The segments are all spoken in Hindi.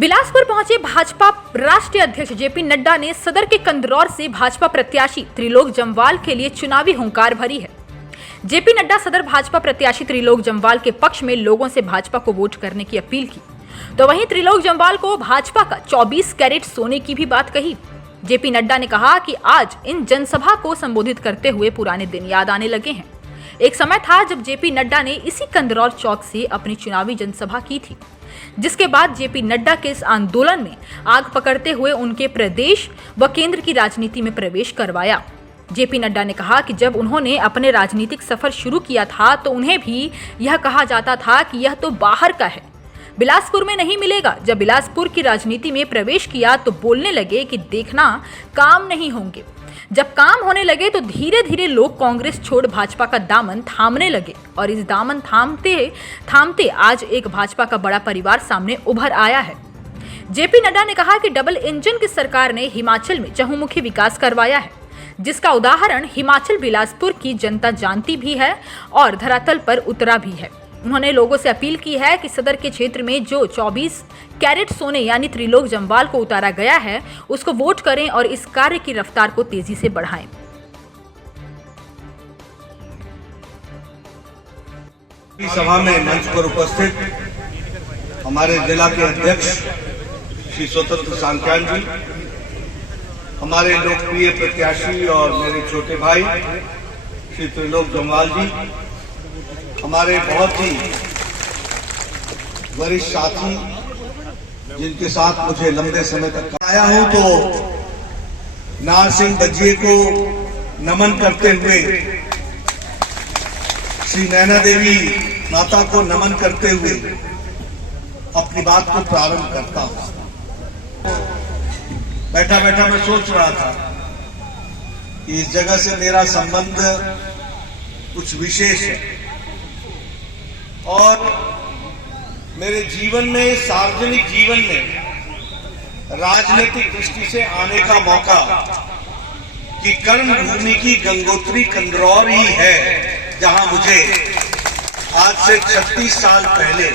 बिलासपुर पहुंचे भाजपा राष्ट्रीय अध्यक्ष जेपी नड्डा ने सदर के कंदरौर से भाजपा प्रत्याशी त्रिलोक जम्वाल के लिए चुनावी हुंकार भरी है। जेपी नड्डा सदर भाजपा प्रत्याशी त्रिलोक जम्वाल के पक्ष में लोगों से भाजपा को वोट करने की अपील की, तो वहीं त्रिलोक जम्वाल को भाजपा का 24 कैरेट सोने की भी बात कही। जेपी नड्डा ने कहा कि आज इन जनसभा को संबोधित करते हुए पुराने दिन याद आने लगे हैं। एक समय था जब जेपी नड्डा ने इसी कंदरौर चौक से अपनी चुनावी जनसभा की थी, जिसके बाद जेपी नड्डा के इस आंदोलन में आग पकड़ते हुए उनके प्रदेश व केंद्र की राजनीति में प्रवेश करवाया। जेपी नड्डा ने कहा कि जब उन्होंने अपने राजनीतिक सफर शुरू किया था तो उन्हें भी यह कहा जाता था कि यह तो बाहर का है, बिलासपुर में नहीं मिलेगा। जब बिलासपुर की राजनीति में प्रवेश किया तो बोलने लगे कि देखना काम नहीं होंगे। जब काम होने लगे तो धीरे धीरे लोग कांग्रेस छोड़ भाजपा का दामन थामने लगे और इस दामन थामते थामते आज एक भाजपा का बड़ा परिवार सामने उभर आया है। जेपी नड्डा ने कहा कि डबल इंजन की सरकार ने हिमाचल में चहुमुखी विकास करवाया है, जिसका उदाहरण हिमाचल बिलासपुर की जनता जानती भी है और धरातल पर उतरा भी है। उन्होंने लोगों से अपील की है कि सदर के क्षेत्र में जो 24 कैरेट सोने यानी त्रिलोक जम्वाल को उतारा गया है उसको वोट करें और इस कार्य की रफ्तार को तेजी से बढ़ाएं। इस सभा में मंच पर उपस्थित हमारे जिला के अध्यक्ष श्री स्वतंत्र सांख्यान जी, हमारे लोकप्रिय प्रत्याशी और मेरे छोटे भाई श्री त्रिलोक जम्वाल जी, हमारे बहुत ही वरिष्ठ साथी जिनके साथ मुझे लंबे समय तक आया हूं, तो नार सिंह बजिए को नमन करते हुए, श्री नैना देवी माता को नमन करते हुए अपनी बात को प्रारंभ करता हूं। बैठा बैठा मैं सोच रहा था कि इस जगह से मेरा संबंध कुछ विशेष है और मेरे जीवन में, सार्वजनिक जीवन में राजनीतिक दृष्टि से आने का मौका कि कर्मभूमि की गंगोत्री कंदरौर ही है, जहां मुझे आज से 36 साल पहले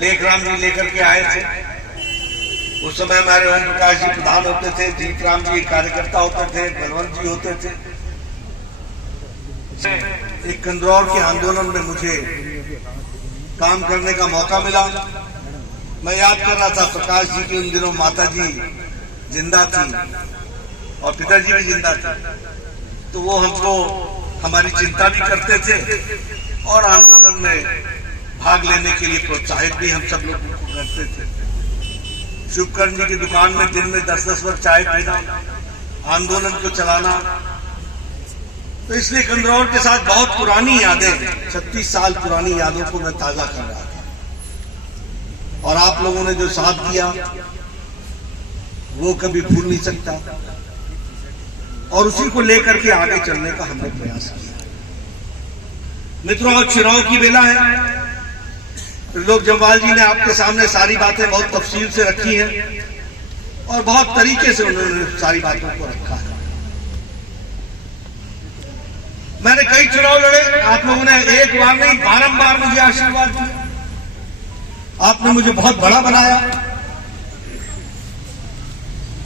लेखराम जी लेकर के आए थे। उस समय हमारे ओम प्रकाश जी प्रधान होते थे, जीत राम जी कार्यकर्ता होते थे, बलवंत जी होते थे। एक कंदरौर के आंदोलन में मुझे काम करने का मौका मिला। मैं याद कर रहा था प्रकाश जी की उन दिनों माता जी जिंदा थी और पिताजी भी जिंदा थे, तो वो हमको हमारी चिंता भी करते थे और आंदोलन में भाग लेने के लिए प्रोत्साहित भी हम सब लोग करते थे। शुभकर्ण जी की दुकान में दिन में 10-10 बार चाय पीना, आंदोलन को चलाना, तो इसलिए कंदरौर के साथ बहुत पुरानी यादें, 36 साल पुरानी यादों को मैं ताजा कर रहा था और आप लोगों ने जो साथ दिया वो कभी भूल नहीं सकता और उसी को लेकर के आगे चलने का हमने प्रयास किया। मित्रों, आज चुनाव की बेला है। त्रिलोक जम्वाल जी ने आपके सामने सारी बातें बहुत तफसील से रखी हैं और बहुत तरीके से उन्होंने सारी बातों को रखा है। मैंने कई चुनाव लड़े, आप लोगों ने एक बार नहीं बारंबार मुझे आशीर्वाद दिया, आपने मुझे बहुत बड़ा बनाया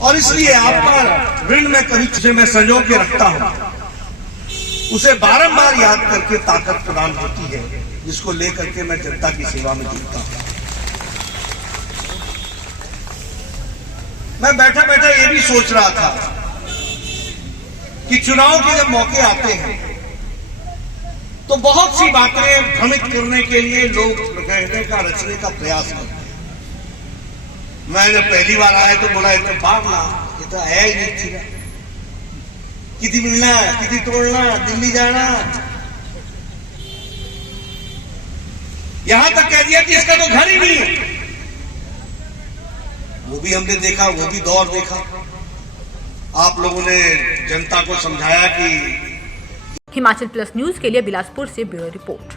और इसलिए आपका ऋण में कभी तुझे मैं संजो के रखता हूं, उसे बारंबार याद करके ताकत प्रदान होती है, जिसको लेकर के मैं जनता की सेवा में जुटता हूं। मैं बैठा बैठा ये भी सोच रहा था कि चुनाव के जब मौके आते हैं तो बहुत सी बातें भ्रमित करने के लिए लोग कहने का, रचने का प्रयास करते हैं। मैंने पहली बार आया तो बोला, ये तो बाढ़ना, ये तो है ही नहीं थी, कितनी मिलना, कितनी तोड़ना, दिल्ली जाना, यहां तक कह दिया कि इसका तो घर ही नहीं है। वो भी हमने देखा, वो भी दौर देखा। आप लोगों ने जनता को समझाया कि हिमाचल प्लस न्यूज के लिए बिलासपुर से ब्यूरो रिपोर्ट।